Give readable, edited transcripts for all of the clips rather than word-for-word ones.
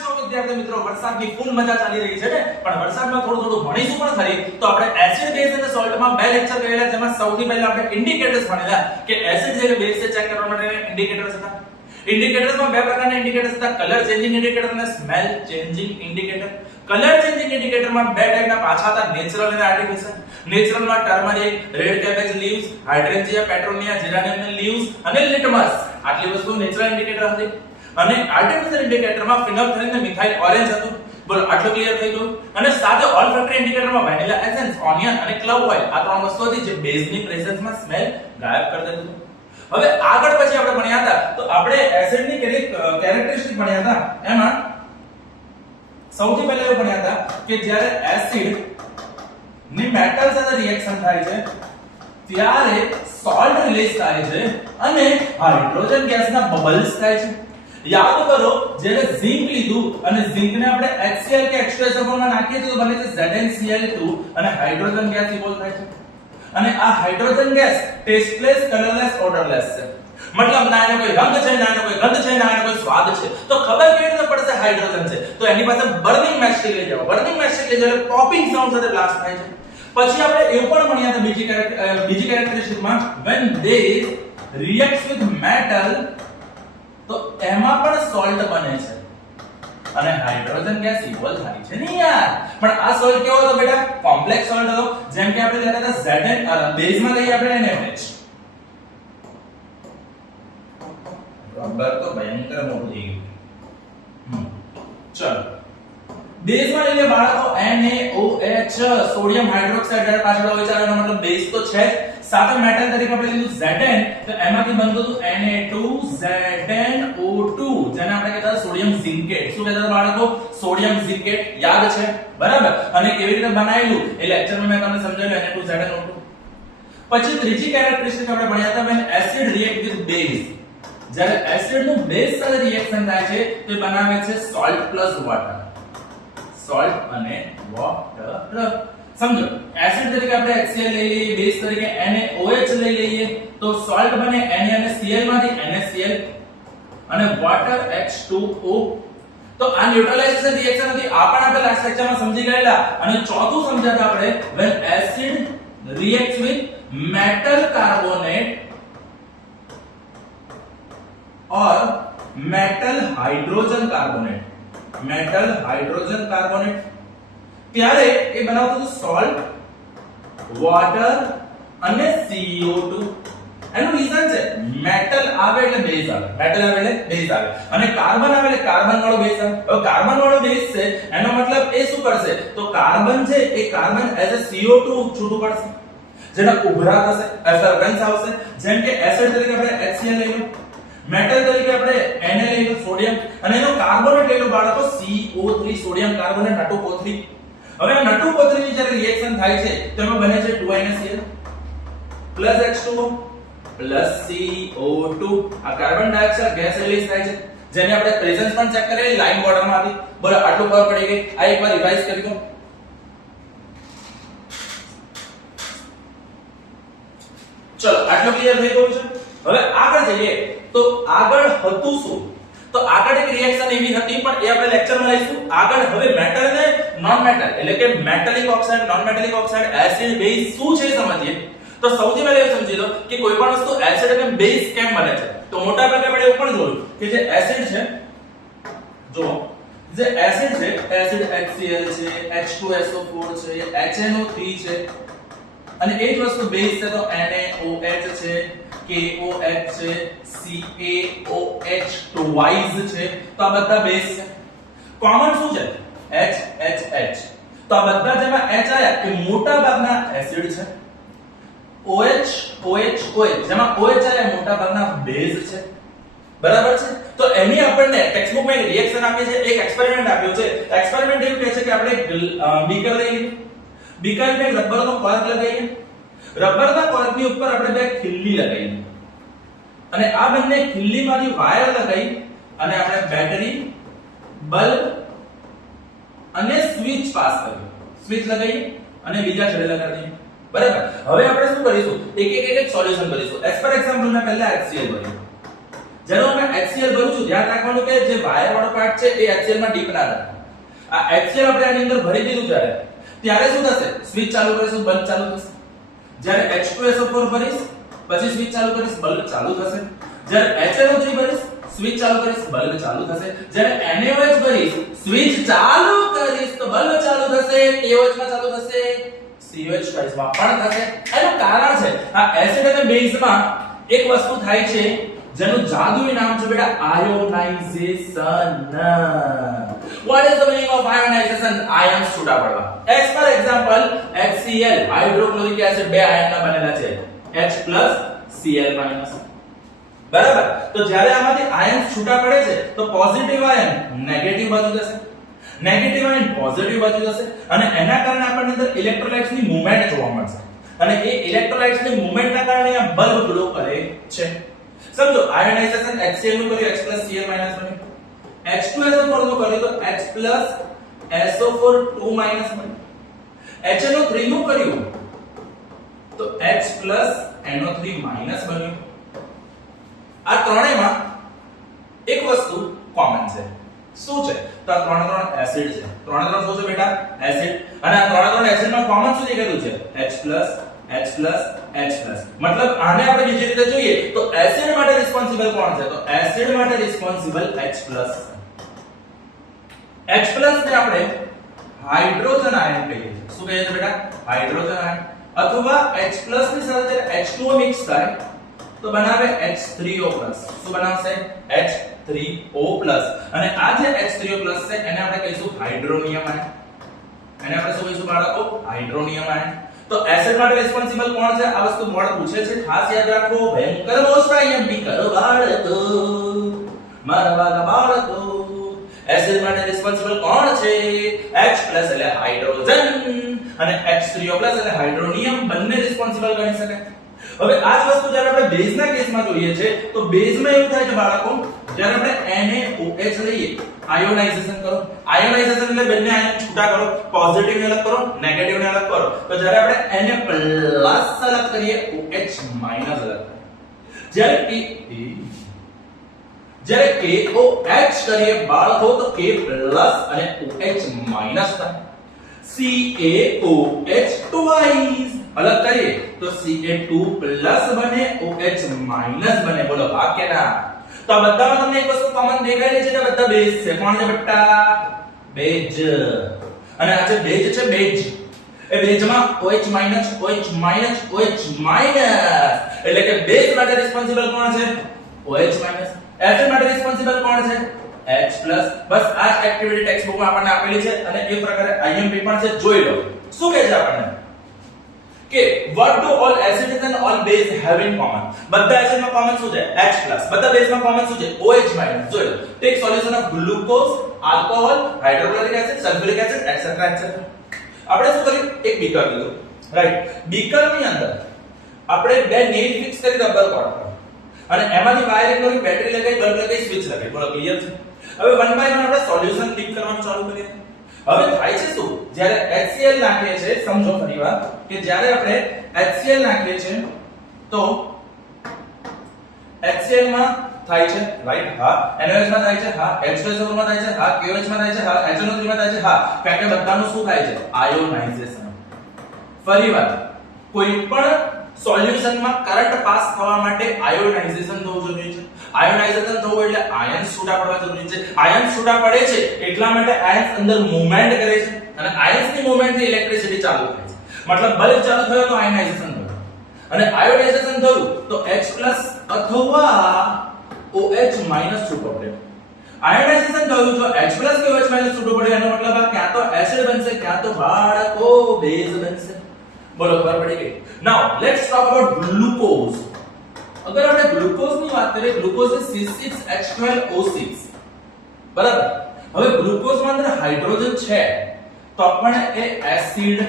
છો વિદ્યાર્થી મિત્રો? વરસાદની ફૂલ મજા ચાલી રહી છે ને, પણ વરસાદમાં થોડું ભણીશું પણ ખરી. તો આપણે એસિડ બેઝ અને સોલ્ટમાં બે લેક્ચર કરેલા, જેમાં સૌથી પહેલા આપણે ઇન્ડિકેટર્સ ભણેલા કે એસિડ જે બેઝ છે ચેક કરવા માટે ઇન્ડિકેટર્સ હતા. ઇન્ડિકેટર્સમાં બે પ્રકારના ઇન્ડિકેટર્સ હતા, કલર ચેન્જિંગ ઇન્ડિકેટર અને smell changing indicator. Colour changing ઇન્ડિકેટરમાં બે ટાઈપના પાછા હતા, નેચરલ અને આર્ટિફિશિયલ. નેચરલમાં turmeric, red cabbage leaves, hydrangea petunia, geranium leaves અને લિટમસ. આટલી વસ્તુ નેચરલ ઇન્ડિકેટર હતી. અને આર્ટિફિશિયલ ઇન્ડિકેટરમાં ફિનોલ્ફથેલિન અને મિથાઇલ ઓરેન્જ હતું. બોલો આટલું ક્લિયર થઈ ગયું. અને સાથે ઓલ્ફેક્ટરી ઇન્ડિકેટરમાં વેનિલા એસેન્સ, ઓનિયન અને ક્લવ ઓઇલ આ ત્રણ વસ્તુ હતી જે બેઝની પ્રેઝન્સમાં સ્મેલ ગાયબ કરી દેતું. હવે આગળ પછી આપણે ભણ્યા હતા તો આપણે એસિડની કેટલીક કેરેક્ટરિસ્ટિક ભણ્યા હતા. એમાં સૌથી પહેલા એવું ભણ્યા હતા કે જ્યારે એસિડ ની મેટલ સાથે રિએક્શન થાય છે ત્યારે સોલ્ટ રિલીઝ થાય છે અને હાઇડ્રોજન ગેસના બબલ્સ થાય છે. યાદ કરો, જ્યારે ઝિંક લીધું અને ઝિંકને આપણે HCl કે H2SO4 માં નાખીએ તો બને છે ZnCl2 અને હાઇડ્રોજન ગેસ ઇવોલ્વ થાય છે. અને આ હાઇડ્રોજન ગેસ ટેસ્ટલેસ, કલરલેસ, ઓડરલેસ છે. મતલબ ના એનો કોઈ રંગ છે, ના એનો કોઈ ગંધ છે, ના એનો કોઈ સ્વાદ છે. તો ખબર કેવી રીતે પડશે હાઇડ્રોજન છે? તો એની પાસે બર્નિંગ મેચસ્ટિક લઈ જાઓ. બર્નિંગ મેચસ્ટિક લઈ જાઓ, પોપિંગ સાઉન્ડ સાથે બ્લાસ્ટ થાય છે. પછી આપણે એ પણ ભણ્યા હતા બીજી કેરેક્ટરિસ્ટિકમાં, when they reacts with metal તો એમાં પણ સોલ્ટ બને છે અને હાઇડ્રોજન ગેસ ઇવોલ્વ થાય છે ને યાર. પણ આ સોલ્ટ કેવો હતો બેટા? કોમ્પ્લેક્સ સોલ્ટ હતો. જેમ કે આપણે લેતા હતા Zn બેઝમાં લઈએ આપણે NaOH. રબર તો ભયંકર મોટું થઈ ગયું. ચલો બેઝમાં લઈએ બાળકો NaOH, સોડિયમ હાઇડ્રોક્સાઇડ. જ્યારે પાછળ હોય ચાલે એનો મતલબ બેઝ તો છે જ. સાથે મેટલ તરીકે આપણે લીધું Zn, તો એમાંથી બનતું હતું Na2ZnO2, જેને આપણે કહેતા હતા સોડિયમ ઝિંકેટ. શું કહેતા હતા બાળકો? Sodium zincate. યાદ છે? બરાબર. અને કેવી રીતે બનાવેલું એ લેક્ચરમાં મેં તમને સમજાવ્યું, Na2ZnO2. પછી ત્રીજી કેરેક્ટરિસ્ટિક આપણે ભણ્યા હતા, when acid react with base. જ્યારે એસિડ નું બેઝ સાથે રિએક્શન થાય છે તો એ બનાવે છે સોલ્ટ પ્લસ વોટર. સોલ્ટ અને વોટર. સમજો, એસિડ તરીકે આપણે HCl લઈ લઈએ, બેઝ તરીકે NaOH લઈ લઈએ તો સોલ્ટ બને Na અને Cl માંથી NaCl અને વોટર H2O. તો આ ન્યુટ્રલાઇઝેશન રિએક્શન હતી. આ પણ આપણે લાસ્ટ લેક્ચરમાં સમજી ગયેલા. અને ચોથું સમજાતા આપણે, when acid reacts with metal carbonate or metal hydrogen carbonate. metal hydrogen carbonate ત્યારે એ બનાવતું હતું સોલ્ટ, વોટર અને CO2. એનું રીઝન છે મેટલ આવે એટલે બેઝ આવે, મેટલ આવે એટલે બેઝ આવે અને કાર્બન આવે એટલે કાર્બન વાળો બેઝ આવે. હવે કાર્બન વાળો બેઝ છે એનો મતલબ એ શું કરશે? તો કાર્બન છે એ કાર્બન એઝ અ CO2 છૂટું પડશે, જેના ઉભરા થશે, એફરવેન્સ આવશે. જેમ કે એસિડ તરીકે આપણે HCl લઈ લો, મેટલ તરીકે આપણે Na લઈ લો, સોડિયમ, અને એનો કાર્બોનેટ લઈ લો બાળકો CO3, સોડિયમ કાર્બોનેટ N2O3. હવે આ N2O3 ની જ્યારે રિએક્શન થાય છે તો એમાં બને છે 2NaCl plus H2O plus CO2. આ કાર્બન ડાયોક્સાઇડ ગેસ રિલીઝ થાય છે, જેને આપણે પ્રેઝન્સ પણ ચેક કરેલી લાઈમ બોર્ડરમાં હતી. બોલો આટલું ખબર પડી ગઈ? આ એકવાર રિવાઇઝ કરી દો. ચલો આટલું ક્લિયર થઈ ગયું છે. હવે આગળ જઈએ તો આગળ હતું શું? તો આગળ એક રિએક્શન એવી હતી, પણ એ આપણે લેક્ચરમાં લઈશું. આગળ હવે મેટલ અને નોન મેટલ એટલે કે metallic oxide, non metallic oxide, acid, base શું છે સમજીએ. તો સૌથી પહેલા એ સમજી લો કે કોઈ પણ વસ્તુ એસિડ અને બેઝ કેમ બને છે. તો મોટા ભાગે આપણે એવું પણ જોયું કે જે એસિડ છે, જો જે એસિડ છે, એસિડ HCl છે, H2SO4 છે, HNO3 છે, અને એ જ વસ્તુ બેઝ છે તો NaOH છે, KOH છે, CaOH twice છે. તો આ બધા બેઝ છે. કોમન શું છે? HH. તો આ બધા જેમાં H આયા કે મોટા ભાગના એસિડ છે. OH જેમાં OH આયા મોટા ભાગના બેઝ છે. બરાબર છે? તો એની આપણને ટેક્સ્ટબુકમાં એક રિએક્શન આપી છે, એક એક્સપેરિમેન્ટ આપ્યો છે. એક્સપેરિમેન્ટ એવું કહે છે કે આપણે બીકર લઈ લઈએ, બીકરમાં એક રબરનો કોર્ક લગાવીએ, રબરના કોર્કની ઉપર આપણે બે ખિલ્લી લગાવીએ અને આ બંને ખિલ્લીમાંથી વાયર લગાવી અને આપણે બેટરી, બલ્બ અને સ્વિચ પાસ કરીએ. સ્વિચ લગાવી અને બીજા છેડે લગાવી દઈએ. બરાબર? હવે આપણે શું કરીશું? એક સોલ્યુશન કરીશું. એઝ પર એક્ઝામ્પલ મેં પહેલા HCl ભર્યું. જેનો મેં HCl ભરું છું, ધ્યાન રાખવાનું કે જે વાયર વાળો પાર્ટ છે એ HCl માં ડીપ ના રહે. આ HCl આપણે આની અંદર ભરી દીધું ત્યારે શું થશે? સ્વિચ ચાલુ કરીશું, બલ્બ ચાલુ થશે. જ્યારે H2SO4 ભરીશ, પછી સ્વિચ ચાલુ કરીશ, બલ્બ ચાલુ થશે. જ્યારે HNO3 ભરીશ, સ્વિચ ચાલુ કરીશ, બલ્બ ચાલુ થશે. જ્યારે NaOH ભરીશ, સ્વિચ ચાલુ કરીશ તો બલ્બ ચાલુ થશે. KOH માં ચાલુ થશે, COH માં પણ થશે. એનું કારણ છે આ એસિડ અને બેઝમાં એક વસ્તુ થાય છે જેનું જાદુઈ નામ છે બેટા ionisation. What is the meaning of ionization? Ions છૂટા પડવા. As for example, HCl hydrochloric acid બે આયનના બનેલા છે, H+Cl-. બરાબર? તો જ્યારે આમાંથી આયન્સ છૂટા પડે છે તો પોઝિટિવ આયન નેગેટિવ બાજુ જશે, નેગેટિવ આયન પોઝિટિવ બાજુ જશે અને એના કારણે આપણને અંદર ઇલેક્ટ્રોલાઇટ્સ ની મૂવમેન્ટ જોવા મળશે અને એ ઇલેક્ટ્રોલાઇટ્સ ની મૂવમેન્ટ ના કારણે આ બલ્બ ગ્લો કરે છે. સમજો આયોનાઇઝેશન HCl નું કર્યું, H+Cl- બન્યું. H2SO4 નું કર્યું તો H+SO4 2- બન્યું. HNO3 નું કર્યું તો H+NO3- બન્યું. આ ત્રણેયમાં એક વસ્તુ કોમન છે. શું છે? તો આ ત્રણ એસિડ છે. ત્રણ શું છે બેટા? એસિડ. અને આ ત્રણ એસિડ માં કોમન શું નીકળ્યું છે? H+, H+, H+. મતલબ આને આપણે બીજી રીતે જોઈએ તો એસિડ માટે રિસ્પોન્સિબલ કોણ છે? તો એસિડ માટે રિસ્પોન્સિબલ H+. H+ ને આપણે હાઇડ્રોજન આયન કહીએ છીએ. શું કહીએ છીએ બેટા? Hydrogen ion. અથવા H+ ની સાથે H2O મિક્સ થાય તો બનાવે H3O+. શું બનાવશે? H3O+. અને આ જે H3O+ છે એને આપણે કહીશું હાઇડ્રોનિયમ આયન. એને આપણે શું કહીશું બાળકો? Hydronium ion. તો એસિડ માટે રિસ્પોન્સિબલ કોણ છે? આ વસ્તુ બોર્ડ પૂછે છે, ખાસ યાદ રાખો. ભયંકર મોસ્ટ IMP કરો બાળકો, મારા વાલા બાળકો. એસિડ માટે રિસ્પોન્સિબલ કોણ છે? H+ એટલે હાઇડ્રોજન અને H3O+ એટલે હાઇડ્રોનિયમ, બંને રિસ્પોન્સિબલ ગણી શકાય. હવે આ જ વસ્તુ જ્યારે આપણે બેઝના કેસમાં જોઈએ છે તો બેઝમાં એવું થાય છે બાળકો, જ્યારે આપણે NaOH લઈએ, આયોનાઇઝેશન કરો. આયોનાઇઝેશન એટલે બંને આયન છૂટા કરો, પોઝિટિવ ને અલગ કરો, નેગેટિવ ને અલગ કરો. તો જ્યારે આપણે Na+ અલગ કરીએ, OH- અલગ કરીએ. જ્યારે KOH કરીએ બાળકો તો K+ અને OH- થાય. CaOH twice અલગ કરીએ તો Ca2+ બને, OH- બને. બોલો હા કે ના? તો આ બધામાં તમને એક વસ્તુ કોમન દેખાય રહી છે કે બધા બેઝ છે. કોણ છે બેટા? બેઝ. અને આ જે બેઝ છે, બેઝ એ બેઝમાં OH-, OH-, OH-, એટલે કે બેઝ માટે રિસ્પોન્સિબલ કોણ છે? OH-. એસિડ માટે રિસ્પોન્સિબલ કોણ છે? H+. બસ આ જ એક્ટિવિટી ટેક્સ્ટ બુકમાં આપણને આપેલી છે અને એ પ્રકારે IMP પણ છે, જોઈ લો. શું કહે છે આપણને કે what do all acids and all base have in common? બધા એસિડમાં કોમન શું છે? H+. બધા બેઝમાં કોમન શું છે? OH-. જોઈ લો. Take solution of glucose, alcohol, hydrochloric acid, sulphuric acid, etcetera etcetera. આપણે શું કર્યું? એક બીકર લીધું, રાઈટ? બીકરની અંદર આપણે બે નેટ ફિક્સ કરી રબર કોટ અને એમાંથી વાયરિંગ કરી, બેટરી લગાવી, બલ્બ લગાવી, સ્વિચ લગાવી. બોલો ક્લિયર છે? હવે 1 by 1 આપણે સોલ્યુશન ડીપ કરવાનું ચાલુ કરીએ. હવે થાય છે શું? જ્યારે HCl નાખીએ છે, સમજો ફરીવાર કે જ્યારે આપણે HCl નાખીએ છે તો HCl માં થાય છે, રાઈટ? હા. NaOH માં થાય છે, હા. H2SO4 માં થાય છે, હા. KOH માં થાય છે, હા. HNO3 માં થાય છે, હા. કારણ કે બધાનું શું થાય છે? આયોનાઇઝેશન. ફરીવાર કોઈ પણ સોલ્યુશનમાં કરંટ પાસ થવા માટે આયોનાઇઝેશન થવું જરૂરી છે. આયોનાઇઝેશન થવું એટલે આયન્સ છૂટા પડવા જરૂરી છે. આયન્સ છૂટા પડે છે એટલા માટે આયન્સ અંદર મૂવમેન્ટ કરે છે અને આયન્સની મૂવમેન્ટથી ઇલેક્ટ્રિસિટી ચાલુ થાય છે. મતલબ બલ્બ ચાલુ થયો તો આયોનાઇઝેશન થયું અને આયોનાઇઝેશન થયું તો H+ અથવા OH- છૂટો પડ્યો. આયોનાઇઝેશન થયું તો H+ કે OH- છૂટો પડ્યો, એનો મતલબ આ ક્યાં તો એસિડ બનશે, ક્યાં તો બાળકો બેઝ બનશે. બોલો ખબર પડી ગઈ? નાઉ લેટ્સ ટોક અબાઉટ ગ્લુકોઝ. અગર આપણે ગ્લુકોઝ ની વાત કરીએ, ગ્લુકોઝ એ C6H12O6. બરાબર? હવે ગ્લુકોઝ માં અંદર હાઇડ્રોજન છે તો પણ એ એસિડ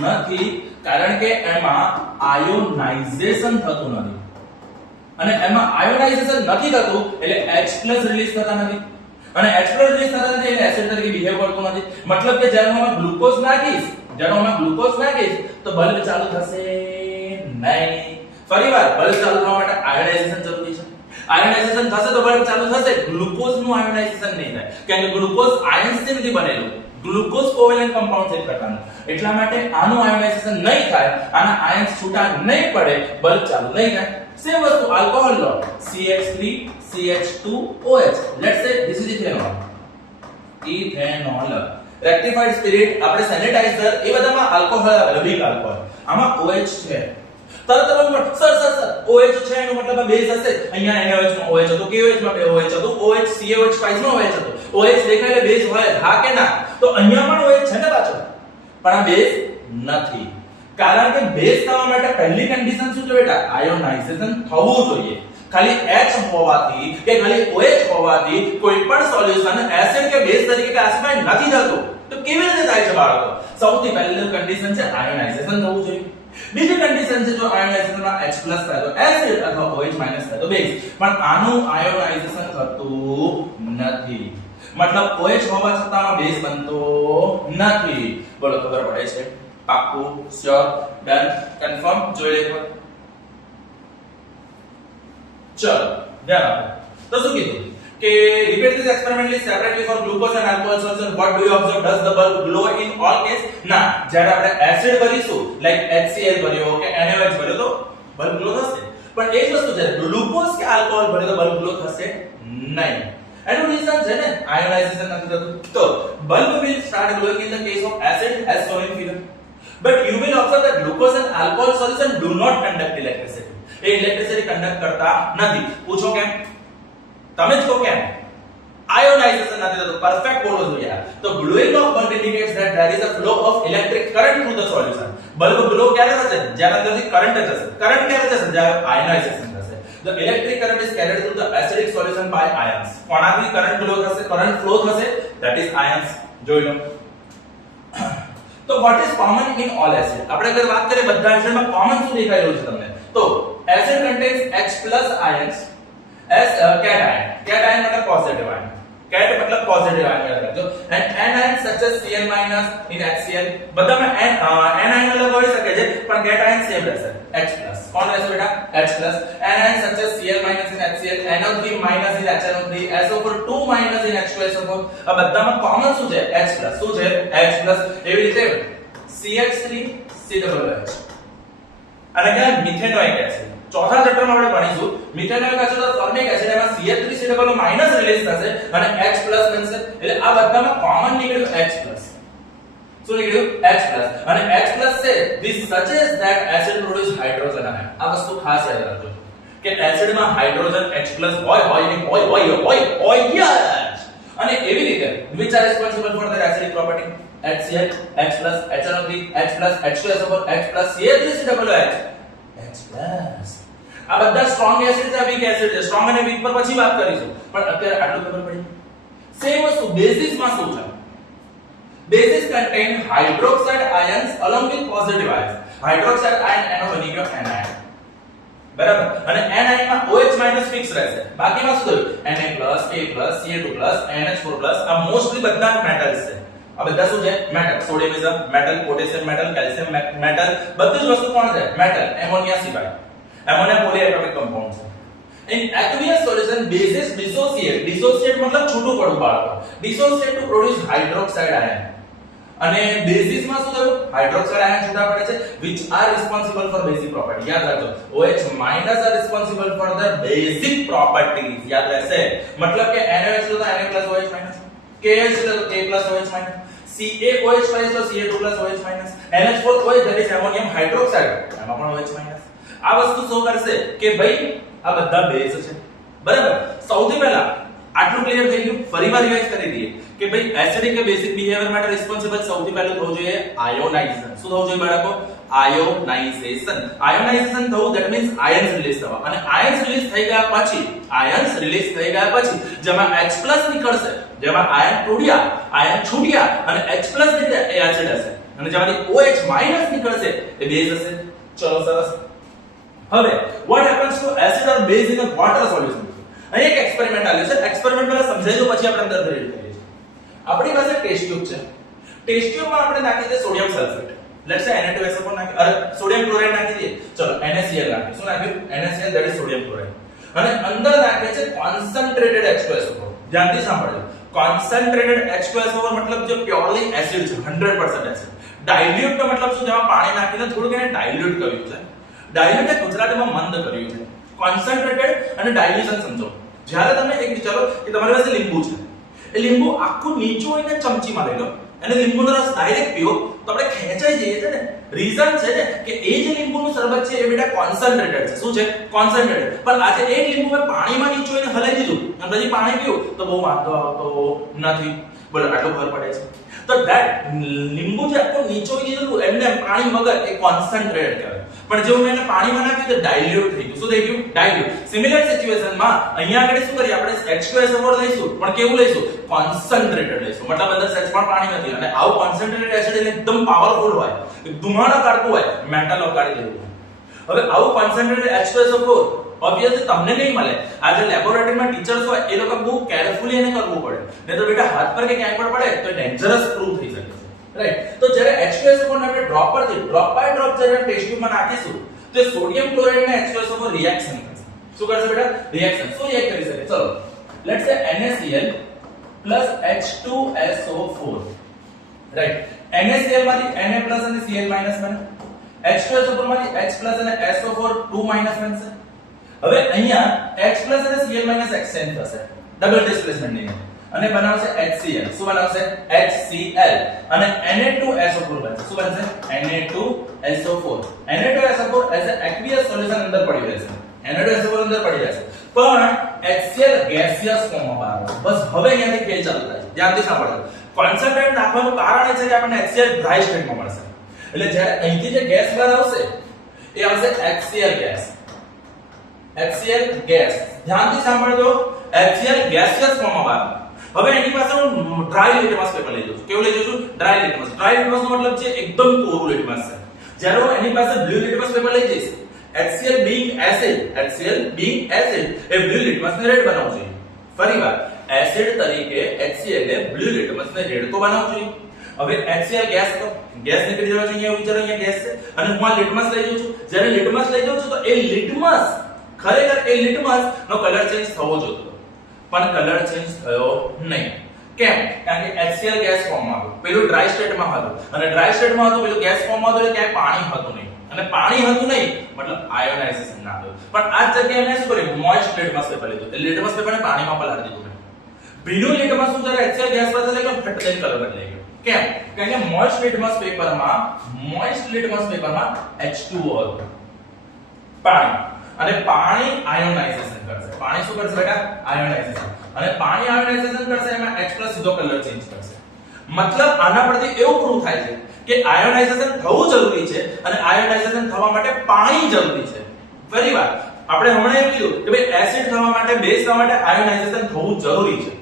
નથી, કારણ કે એમાં આયોનાઇઝેશન થતું નથી. અને એમાં આયોનાઇઝેશન નથી થતું એટલે H+ રિલીઝ થતા નથી. અને H+ રિલીઝ થતા નથી એટલે એસિડ તરીકે બિહેવ કરતું નથી. મતલબ કે જ્યારે હું ગ્લુકોઝ નાખીશ તો બલ્બ ચાલુ થશે નહીં. ફરીવાર બલ્બ ચાલુ થવા માટે આયોનાઇઝેશન જરૂરી છે. આયોનાઇઝેશન થશે તો બલ્બ ચાલુ થશે, ગ્લુકોઝ નું આયોનાઇઝેશન નહીં થાય, કારણ કે ગ્લુકોઝ આયન્સ થી નથી બનેલું, ગ્લુકોઝ કોવેલેન્ટ કમ્પાઉન્ડ છે પ્રકારનું, એટલા માટે આનું આયોનાઇઝેશન નહીં થાય, આના આયન્સ છૂટા નહીં પડે, બલ્બ ચાલુ નહીં થાય. સેમ વસ્તુ આલ્કોહોલ લો, CH3 CH2OH, let's say this is ethanol, ethanol. Rectified spirit, આપણે સેનેટાઇઝર, એ બધામાં આલ્કોહોલ આવે, વીક આલ્કોહોલ, આમાં OH છે. તરત સર OH છે એનો મતલબ આ બેઝ હશે, અહીંયા NaOH માં OH હતું, KOH માં બે OH હતું, OH CaOH સ્પાઇસ માં OH હતું, OH દેખાય એટલે બેઝ હોય, હા કે ના? તો અહીંયા પણ OH છે ને પાછળ, પણ આ બેઝ નથી, કારણ કે બેઝ થવા માટે પહેલી કન્ડિશન શું છે બેટા? આયોનાઇઝેશન થવું જોઈએ. ખાલી H હોવાથી કે ખાલી OH હોવાથી કોઈ પણ સોલ્યુશન એસિડ કે બેઝ તરીકે ક્લાસિફાઈ નથી થતું. તો કેવી રીતે થાય છે બાળકો? સૌથી પહેલી કન્ડિશન છે આયોનાઇઝેશન થવું જોઈએ. બીજી કન્ડિશન છે જો આયોનાઇઝેશનમાં H+ થાય તો એસિડ અથવા OH- થાય તો બેઝ, પણ આનું આયોનાઇઝેશન થતું નથી, મતલબ OH હોવા છતાં બેઝ બનતો નથી. બોલો ખબર પડે છે? પાક્કું? શ્યોર? ડન? કન્ફર્મ? જોઈ લે. ચલો ધ્યાન આપો. તો શું કીધું કે repeat this experimentally separately for glucose and alcohol solution. What do you observe? Does the bulb glow in all case? ના, જ્યારે આપણે એસિડ ભરીશું like HCl ભર્યો કે NaOH ભર્યો તો બલ્બ ગ્લો થશે, પણ એ જ વસ્તુ છે ગ્લુકોઝ કે આલ્કોહોલ ભર્યો તો બલ્બ ગ્લો થશે નહીં. એનું રીઝન છે ને આયોનાઇઝેશન નથી થતું. તો bulb will start glowing in the case of acid as shown in figure, but you will observe that glucose and alcohol solution do not conduct electricity. A electricity conduct કરતા નથી. પૂછો કેમ? તમે જ કહો કેમ? આયોનાઇઝેશન નથી થતું. પરફેક્ટ બોલો જોઈએ. તો glowing of bulb indicates that there is a flow of electric current through the solution. Bulb glow ક્યારે થશે? જ્યારે અંદરથી કરંટ જશે. કરંટ ક્યારે જશે? જ્યારે આયોનાઇઝેશન થશે. The electric current is carried through the acidic solution by ions. કોનાથી કરંટ ફ્લો થશે? કરંટ ફ્લો થશે, that is ions. જોઈ લો. તો what is common in all acid? આપણે અગર વાત કરીએ બધા એસિડમાં કોમન શું દેખાઈ રહ્યું છે તમને? તો acid contains H+ ions as cation. Cation मतलब positive ion. Cat मतलब positive ion याद रखજો. And anion such as Cl- in HCl. બધામાં anion અલગ હોઈ શકે છે પણ cation સેમ રહેશે. H+. કોણ રહેશે બેટા? H+. Anion such as Cl- in HCl, NO3- in HNO3, SO4 2- in H2SO4. આ બધામાં કોમન શું છે? H+. શું છે? H+. એવી રીતે CH3 COOH. અને કે મિથેનોઇક એસિડ ચોથા ચેપ્ટરમાં આપણે ભણીશું. મિથેનોઇક એસિડ તો ફોર્મિક એસિડ, એમાં CH3 રિલીઝ થશે અને H+ બનશે, એટલે આ બધામાં કોમન નીકળ્યું H+. શું નીકળ્યું? H+. અને H+ છે this suggests that acid produce hydrogen ion. આ વસ્તુ ખાસ યાદ રાખજો કે એસિડમાં હાઇડ્રોજન H+ હોય યસ. અને એવી રીતે which are responsible for their acidic property? HCl, H+, HNO3, H+, H2SO4, H+, CH3COOH, H+. આ બધા સ્ટ્રોંગ એસિડ છે, વીક એસિડ છે. સ્ટ્રોંગ અને વીક પર પછી વાત કરીશું, પણ અત્યારે આટલું ખબર પડી. સેમ વસ્તુ બેઝિસ માં શું છે? Bases contain hydroxide ions along with positive ions. Hydroxide ion એનો બની ગયો anion. બરાબર? અને anion માં OH- ફિક્સ રહેશે. બાકીમાં શું થયું? Na+, K+, Ca2+, NH4+. આ મોસ્ટલી બધા મેટલ્સ છે. આ બધા શું છે? Metal. Sodium is a metal, potassium metal, calcium metal. બધી જ વસ્તુ કોણ છે? મેટલ. એમોનિયા સિવાય. એમોનિયા પોલીએટોમિક કમ્પાઉન્ડ છે. In aqueous solution, bases dissociate. Dissociate મતલબ છૂટું પડવું બાળકો. Dissociate to produce hydroxide ion. અને બેઝિસ માં શું થયું? હાઇડ્રોક્સાઇડ આયન છૂટા પડે છે which are responsible for basic property. યાદ રાખજો, OH- are responsible for the basic properties. યાદ રહેશે. મતલબ કે NaOH તો Na+OH-, KH તો K+OH-, CaOH તો Ca2+OH-, NH4OH that is ammonium hydroxide એમાં પણ OH-. આ વસ્તુ શું કરશે કે ભાઈ આ બધા બેઝ છે. બરાબર? સૌથી પહેલા આટલું ક્લિયર થઈ ગયું. ફરીવાર રિવાઇઝ કરી દઈએ કે ભાઈ એસિડિક કે બેઝિક બિહેવિયર માટે રિસ્પોન્સિબલ સૌથી પહેલું થવું જોઈએ આયોનાઇઝેશન. શું થવું જોઈએ બાળકો? આયોનાઇઝેશન. આયોનાઇઝેશન થવું ધેટ મીન્સ આયન્સ રિલીઝ થવા. અને આયન્સ રિલીઝ થઈ ગયા પછી જેમાં H+ નીકળશે, જેમાં આયન છૂટ્યા અને H+ નીકળે એ એસિડ હશે, અને જેમાંથી OH- નીકળશે એ બેઝ હશે. ચલો સરસ. હવે what happens to acid or base in a water solution? અહીં એક એક્સપેરિમેન્ટ આલ્યો છે. એક્સપેરિમેન્ટ પહેલા સમજાઈ દો પછી આપણે અંદર રીડ કરીએ છીએ. આપણી પાસે ટેસ્ટ ટ્યુબ છે. ટેસ્ટ ટ્યુબમાં આપણે નાખી દે સોડિયમ સલ્ફેટ. લેટ્સ સે Na2SO4 નાખી, અરે સોડિયમ ક્લોરાઇડ નાખી દે. ચલો NaCl નાખી. શું નાખ્યું? NaCl, that is sodium chloride. અને અંદર નાખે છે કોન્સન્ટ્રેટેડ H2SO4. ધ્યાનથી સાંભળજો. કોન્સન્ટ્રેટેડ H2SO4 મતલબ જે પ્યોરલી એસિડ છે 100% એસિડ. ડાઇલ્યુટ નો મતલબ શું? જેમાં પાણી નાખીને થોડુંક એને ડાઇલ્યુટ કર્યું છે. ડાઇલ્યુટ એ ગુજરાતીમાં મંદ કર્યું છે. કોન્સન્ટ્રેટેડ અને ડાઇલ્યુશન સમજો. જ્યારે તમે એક વિચારો કે તમારી પાસે લીંબુ છે, એ લીંબુ આખું નીચોઈને ચમચીમાં લઈ લો અને લીંબુનો રસ ડાયરેક્ટ પીઓ તો આપણે ખેંચાઈ જઈએ છે ને. રીઝન છે ને કે એ જે લીંબુનું શરબત છે એ બેટા કોન્સન્ટ્રેટેડ છે. શું છે? કોન્સન્ટ્રેટેડ. પણ આજે એક લીંબુ મેં પાણીમાં નીચોઈને હલાઈ દીધું અને પછી પાણી પીવું તો બહુ વાંધો આવતો નથી. બોલો આટલો ફરક પડે છે. તો ધેટ લીંબુ જે આખું નીચોઈ દીધું એમને પાણી વગર એ કોન્સન્ટ્રેટેડ કહેવાય. પણ જેવું મેં એને પાણીમાં નાખ્યું તો ડાઇલ્યુટ થઈ ગયું. શું થઈ ગયું? ડાઇલ્યુટ. સિમિલર સિચ્યુએશનમાં અહીંયા આગળ શું કરીએ? આપણે H2SO4 લઈશું પણ કેવું લઈશું? કોન્સન્ટ્રેટેડ લઈશું. મતલબ અંદર સહેજ પણ પાણી નથી. અને આવું કોન્સન્ટ્રેટેડ એસિડ એટલે એકદમ પાવરફુલ હોય, ધુમાડા કાઢતું હોય, મેટલ ઓગાળી દેવું. હવે આવું કોન્સન્ટ્રેટેડ H2SO4 ઓબ્વિયસલી તમને નહીં મળે. આ જે લેબોરેટરીમાં ટીચર્સ હોય એ લોકો બહુ કેરફુલી એને કરવું પડે. નહીં તો બેટા હાથ પર કે ક્યાંય પણ પડે તો ડેન્જરસ પ્રૂવ થઈ શકે છે. રાઈટ? તો જ્યારે H2SO4 ને આપણે ડ્રોપ પરથી ડ્રોપ બાય ડ્રોપ જ્યારે ટેસ્ટ ટ્યુબમાં નાખીશું તો સોડિયમ ક્લોરાઇડ ને H2SO4 રિએક્શન કરશે. શું કરશે બેટા? રિએક્શન. શું રિએક્ટ કરી શકે? ચલો લેટ્સ સે NaCl H2SO4. રાઈટ? NaCl માંથી Na અને Cl બને. H2SO4 માંથી H અને SO4 2 બનશે. હવે અહીંયા H અને Cl એક્સચેન્જ થશે ડબલ ડિસ્પ્લેસમેન્ટ ની અને બનાવશે HCl. શું બનાવશે? HCl. અને Na2SO4 બનશે. શું બનશે? Na2SO4. Na2SO4 as a aqueous solution અંદર પડી રહેશે. Na2SO4 અંદર પડી રહેશે. પણ HCl ગેસિયસ ફોર્મમાં બહાર આવશે. બસ હવે અહીંયાથી ખેલ ચાલુ થાય છે. ધ્યાનથી સાંભળો. કોન્સન્ટ્રેટ નાખવાનું કારણ એ છે કે આપણને HCl ડ્રાય સ્ટેટમાં મળશે. એટલે જ્યારે અહીંથી જે ગેસ બહાર આવશે એ આવશે HCl ગેસ. HCl gas. ધ્યાનથી સાંભળજો. HCl ગેસિયસ ફોર્મમાં બહાર. હવે એની પાસે હું ડ્રાય લિટમસ પેપર લઈ જઉં છું. કેવું લઈ જઉં છું? Dry litmus. ડ્રાય લિટમસ નો મતલબ છે એકદમ કોરું લિટમસ છે. જ્યારે હું એની પાસે બ્લુ લિટમસ પેપર લઈ જઈશ, HCl being acid એ બ્લુ લિટમસ ને રેડ બનાવવું જોઈએ. ફરીવાર એસિડ તરીકે HCl એ બ્લુ લિટમસ ને રેડ તો બનાવવું જોઈએ. હવે HCl ગેસ તો ગેસ નીકળી જવા જોઈએ. અહીંયા વિચારો અહીંયા ગેસ છે અને હું આ લિટમસ લઈ જઉં છું. જ્યારે લિટમસ લઈ જઉં છું તો એ લિટમસ ખરેખર એ લિટમસ નો કલર ચેન્જ થવો જોઈએ. પણ કલર ચેન્જ થયો નહીં. કેમ? કારણ કે HCl ગેસ ફોર્મમાં હતું, પેલું ડ્રાય સ્ટેટમાં હતું અને ડ્રાય સ્ટેટમાં હતું, પેલું ગેસ ફોર્મમાં હતું એટલે ક્યાંય પાણી હતું નહીં. અને પાણી હતું નહીં મતલબ આયોનાઇઝેશન ના થયું. પણ આ જગ્યાએ મેં શું કર્યું? મોઇસ્ટ લિટમસ પેપર લીધું. એટલે લિટમસ પેપરને પાણીમાં પલાળી દીધું. ભીનું લિટમસ શું જ્યારે HCl ગેસ પર લઈ ગયો ફટ દઈને કલર બદલાઈ ગયો. કેમ? કારણ કે મોઇસ્ટ લિટમસ પેપરમાં H2O હતું, પાણી. અને પાણી આયોનાઇઝેશન કરશે. પાણી શું કરશે બેટા? આયોનાઇઝેશન. અને પાણી આયોનાઇઝેશન કરશે એમાં H+ સીધો કલર ચેન્જ કરશે. મતલબ આના પરથી એવું પ્રૂવ થાય છે કે આયોનાઇઝેશન થવું જરૂરી છે અને આયોનાઇઝેશન થવા માટે પાણી જરૂરી છે. ફરીવાર આપણે હમણાં એમ કીધું કે ભાઈ એસિડ થવા માટે, બેઝ થવા માટે આયોનાઇઝેશન થવું જરૂરી છે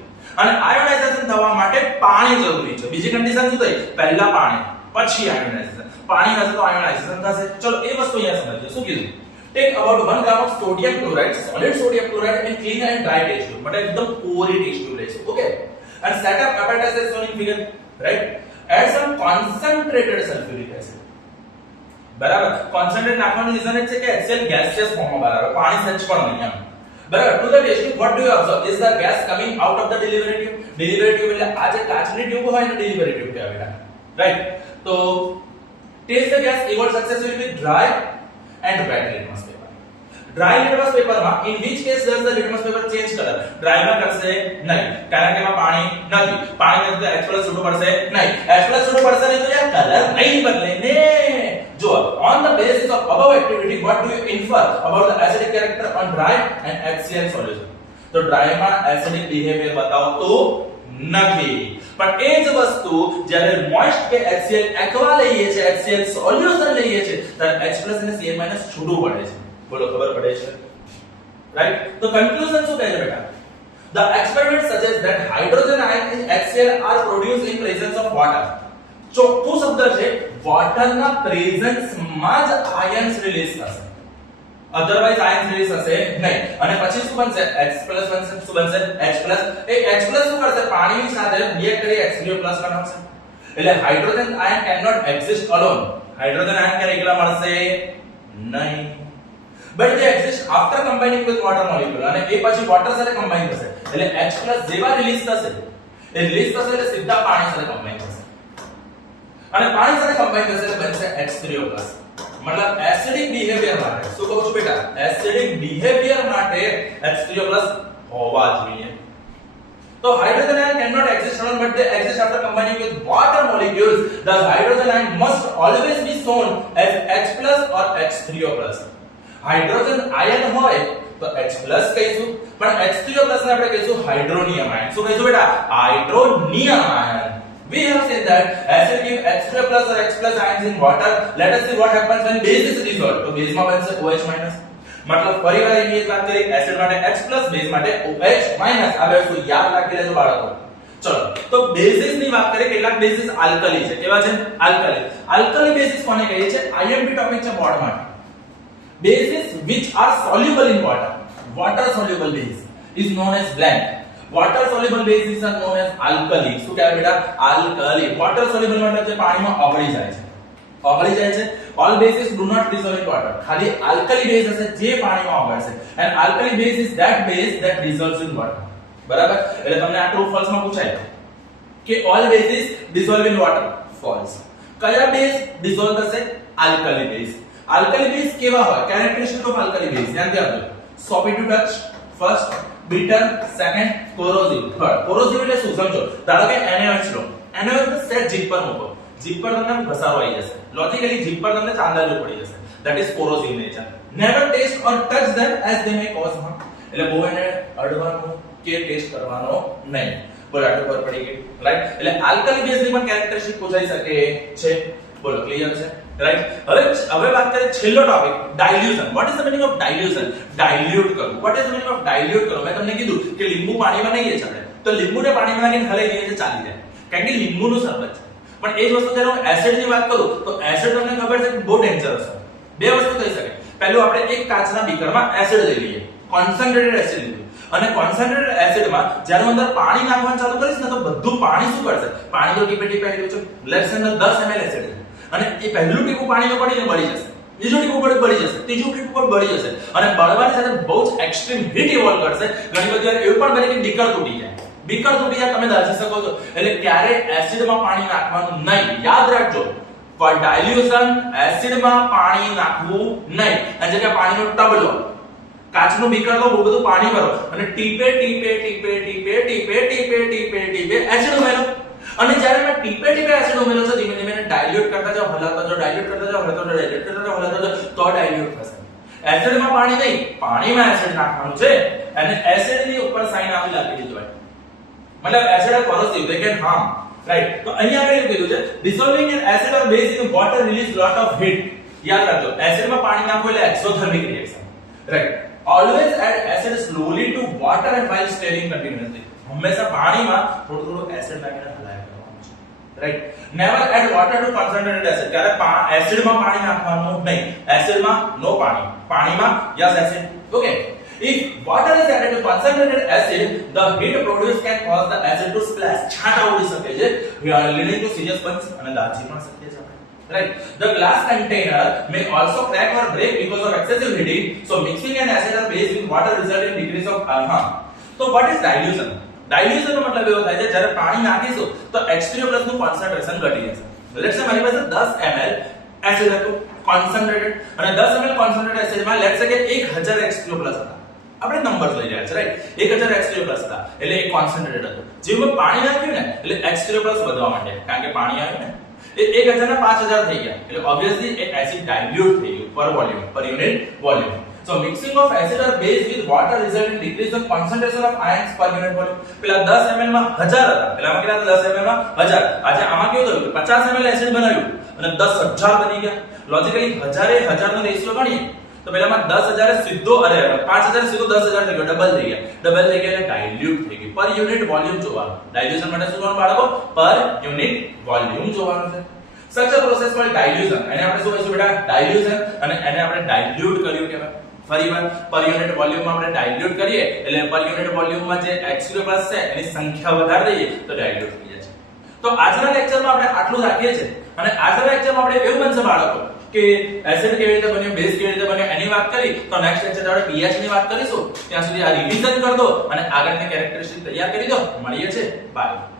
અને આયોનાઇઝેશન થવા માટે પાણી જરૂરી છે. બીજી કન્ડિશન શું થઈ? પહેલા પાણી પછી આયોનાઇઝેશન. પાણી હશે તો આયોનાઇઝેશન થશે. ચલો એ વસ્તુ અહીંયા સમજીએ. શું કીધું? Take about 1 gram of sodium chloride, solid sodium chloride in clean and dry test tube. But ekdam कोरी test tube लेशो. Okay? And set up apparatus as shown in figure. Right? Add some concentrated sulfuric acid. બરાબર. Concentrate નાખવાનું reason એ છે કે HCl gaseous form માં બહાર આવે. પાણી સચ પણ નહીં આમ. બરાબર. To the test tube, what do you observe? Is the gas coming out of the delivery tube? Delivery tube એટલે આ જે કાચની ટ્યુબ હોય ને delivery tube કહેવાય બેટા. Right? તો test the gas evolved successfully with dry and wet litmus paper. Dry litmus paper માં in which case does the litmus paper change color? Dry માં કરશે નહીં કારણ કે એમાં પાણી નથી. પાણી નથી તો H+ છૂટું પડશે નહીં. H+ છૂટું પડશે નહીં તો યાર કલર નહીં બદલે ને. જો on the basis of above activity what do you infer about the acidic character on dry and HCl solution? તો dry માં acidic behavior બતાવતો નથી. પણ એ જ વસ્તુ જ્યારે મોઇસ્ટ કે HCl એક્વા લઈએ છે, HCl સોલ્યુશન લઈએ છે ત્યારે H+ અને Cl- છૂટું પડે છે. બોલો ખબર પડે છે? રાઈટ? તો કન્ક્લુઝન શું કહે છે બેટા? The experiment suggests that hydrogen ion in HCl are produced in presence of water. ચોખ્ખું શબ્દ છે વોટરના પ્રેઝન્સમાં જ આયન્સ રિલીઝ થશે. અધરવાઇઝ આયન્સ રિલીઝ થશે નહીં. અને પછી શું બનશે? H+ બનશે. શું બનશે? H+. એ H+ શું કરશે? પાણીની સાથે રિએક્ટ કરી H3O+ બનાવશે. એટલે hydrogen ion can not exist alone. Hydrogen ion ક્યારે એકલા મળશે નહીં. But they exist after combining with water molecule, અને એ પછી વોટર સાથે કમ્બાઇન થશે એટલે H+ જેવા રિલીઝ થશે, એ રિલીઝ થશે એટલે સીધા પાણી સાથે કમ્બાઇન થશે, અને પાણી સાથે કમ્બાઇન થશે એટલે બનશે H3O+. मतलब एसिडिक बिहेवियर માટે શું કહું છું બેટા, એસિડિક બિહેવિયર માટે H3O+ હોવા જોઈએ. તો hydrogen ion cannot exist alone but they exist after combining with water molecules. The hydrogen ion must always be shown as H+ or H3O+. Hydrogen ion હોય તો H+ કહીશું, પણ H3O+ ને આપણે કહીશું હાઇડ્રોનિયમ આયન. શું કહીશું બેટા, hydronium ion. We have said that acid give H3+ or H+ ions in water. Let us see what happens when base is dissolved. તો બેઝ માં બનશે OH-. मतलब परिवार એની વાત કરી, એસિડ માટે H+, બેઝ માટે OH-. આ બે વસ્તુ યાદ રાખી લેજો બાળકો. ચલો તો બેઝિસ ની વાત કરીએ, કેટલાક બેઝિસ આલ્કલી છે. કેવા છે? આલ્કલી. આલ્કલી બેઝિસ કોને કહીએ છે? IMP ટોપિક છે બોર્ડ માટે. Bases which are soluble in water. Water soluble base is known as blank. Water soluble bases are known as alkali. શું કહેવાય બેટા? આલ્કલી. Water soluble मतलब જે પાણીમાં ઓગળી જાય છે. ઓગળી જાય છે. All bases do not dissolve in water. ખાલી alkali base હશે જે પાણીમાં ઓગળશે. And alkali base is that base that dissolves in water. બરાબર? એટલે તમને આ true false માં પૂછાય કે all bases dissolve in water. False. કયા base dissolve થશે? alkali base. alkali base કેવા હોય? characteristic of alkali base ધ્યાનથી આપજો. soapy to touch first, bitter second, corrosive third. corrosive એટલે શું સમજો? ધારો કે NaOH લો, NaOH ને સેટ જીભ પર મૂકો, જીભ પર તમને ઘસારો આવી જશે, લોજિકલી જીભ પર તમને ચાંદાલો પડી જશે. that is corrosive nature. never taste or touch them as they may cause harm. એટલે બહુ એને અડવાનો કે ટેસ્ટ કરવાનો નહીં. બોલો આટલું ખબર પડી ગઈ, રાઈટ? એટલે આલ્કલી બેઝ ની પણ કેરેક્ટરિસ્ટિક પૂછાઈ શકે છે. બોલો ક્લિયર છે, રાઈટ? હવે વાત કરીએ છેલ્લો topic, dilution. What is the meaning of dilution? Dilute કરવું. What is the meaning of dilute કરવું? મેં તમને કીધું કે લીંબુ પાણીમાં નહીં ચાલે, તો લીંબુને પાણીમાં નાખીને હલાઈ દઈએ તો ચાલી જાય, કારણ કે લીંબુનું શરબત છે. પણ એ જ વસ્તુ જ્યારે હું એસિડ ની વાત કરું તો એસિડ તમને ખબર છે બહુ ડેન્જરસ છે. બે વસ્તુ થઈ શકે. પહેલું આપણે એક કાચના બીકરમાં એસિડ લઈ લઈએ, કોન્સન્ટ્રેટેડ એસિડ લીધું, અને કોન્સન્ટ્રેટેડ એસિડમાં જ્યારે અંદર પાણી નાખવાનું ચાલુ કરીશ ને તો બધું પાણી શું કરશે? પાણી તો ટીપે ટીપે આવ્યું છે. લેટ્સ સે 10 ml એસિડ છે અને એ પહેલું ટીપું પાણીમાં પડીને બળી જશે, બીજું ટીપું બળી જશે, ત્રીજું ટીપું બળી જશે, અને બળવાની સાથે બહુ જ એક્સ્ટ્રીમ હીટ ઇવોલ્વ કરશે. ઘણી બધી વાર એવું પણ બને કે બીકર તૂટી જાય. બીકર તૂટી જાય તમે દાજી શકો છો. એટલે ક્યારે એસિડમાં પાણી નાખવાનું નહીં, યાદ રાખજો. ફોર ડાઇલ્યુશન એસિડમાં પાણી નાખવું નહીં. અને જગ્યાએ પાણીનો ટબ લો, કાચનું બીકર લો, બહુ બધું પાણી ભરો અને ટીપે ટીપે ટીપે ટીપે ટીપે ટીપે ટીપે ટીપે એસિડ ઉમેરો. અને જ્યારે મેં ટીપે ટીપે એસિડ ઉમેરો છો, ધીમે ધીમે ડાઇલ્યુટ કરતા જાઓ, હલાવતા જાઓ, ડાઇલ્યુટ કરતા જાઓ, હલાવતા જાઓ, ડાઇલ્યુટ કરતા જાઓ, હલાવતા જાઓ, તો ડાઇલ્યુટ થશે. એસિડમાં પાણી નહીં, પાણીમાં એસિડ નાખવાનું છે. અને એસિડની ઉપર સાઇન આવી લાગી દીધું હોય, मतलब acid or corrosive, they can harm, right? તો અહીંયા આગળ કીધું છે dissolving an acid or base in water release lot of heat. યાદ રાખજો, એસિડમાં પાણી નાખો એટલે એક્સોથર્મિક reaction, right? Always add acid slowly to water and while stirring continuously. હંમેશા પાણીમાં થોડું થોડું એસિડ નાખીને હલાવ્યા કરવાનું છે, right? Never add water to concentrated acid. ત્યારે એસિડમાં પાણી નાખવાનું નહીં, એસિડમાં નો પાણી, પાણીમાં yes acid. Okay, if water is added to concentrated acid, the heat produced can cause the acid to splash. છાંટા ઉડી શકે છે, leading to serious burns અને દાજી પણ શકે છે, right? The glass container may also crack or break because of excessive heating. So mixing an acid or base with water result in decrease of harm. So what is dilution? Dilution નો મતલબ એવો થાય છે જ્યારે પાણી નાખીશું તો H3O+ નું concentration ઘટી જશે. લેટ્સ સે મારી પાસે 10 ml એસિડ હતું કોન્સન્ટ્રેટેડ, અને 10 ml કોન્સન્ટ્રેટેડ એસિડમાં લેટ્સ સે કે 1000 H3O+ હતા. આપણે નંબર્સ લઈ રહ્યા છે, રાઈટ? 1000 H3O+ હતા એટલે એક કોન્સન્ટ્રેટેડ હતું. જેવું પાણી નાખ્યું ને એટલે H3O+ વધવા માંડ્યા, કારણ કે પાણી આવ્યું ને. એ 1000 ના 5000 થઈ ગયા એટલે ઓબ્વિયસલી એ એસિડ ડાઇલ્યુટ થઈ ગયું પર વોલ્યુમ, પર unit volume. So mixing of acid or base with water result in decrease the concentration of ions per unit volume. પેલા 10 ml માં 1000 હતા, પેલામાં કેટલા હતા? 10 ml માં 1000. આજે આમાં કેવું થયું? 50 ml એસિડ બનાવ્યું અને 10000 બની ગયા. લોજિકલી 1000 નો રેશિયો ગણીએ તો પેલામાં 10000 સીધો, અરે 5000 સીધો 10000 થઈ ગયો, ડબલ થઈ ગયા. ડબલ થઈ ગયા એટલે ડાઇલ્યુટ થઈ ગયું. પર યુનિટ વોલ્યુમ જોવાનું. ડાઇલ્યુશન માટે શું જોવાનું બાળકો? પર યુનિટ વોલ્યુમ જોવાનું છે. Such a process called dilution. એને આપણે શું કહીશું બેટા? ડાઇલ્યુશન. અને એને આપણે ડાઇલ્યુટ કર્યું કહેવાય. ફરીવાર પર યુનિટ વોલ્યુમમાં આપણે ડાઇલ્યુટ કરીએ એટલે પર યુનિટ વોલ્યુમમાં જે H3O+ છે એની સંખ્યા વધારી દઈએ તો ડાઇલ્યુટ થઈ જાય છે. તો આજના લેક્ચરમાં આપણે આટલું રાખીએ છીએ, અને આજના લેક્ચરમાં આપણે એવું બનશે બાળકો કે એસિડ કેવી રીતે બન્યો, બેઝ કેવી રીતે બન્યો એની વાત કરી, તો નેક્સ્ટ લેક્ચર આપણે pH ની વાત કરીશું. ત્યાં સુધી આ રિવિઝન કરી દો અને આગળની કેરેક્ટરિસ્ટિક તૈયાર કરી દો. મળીએ છે, બાય.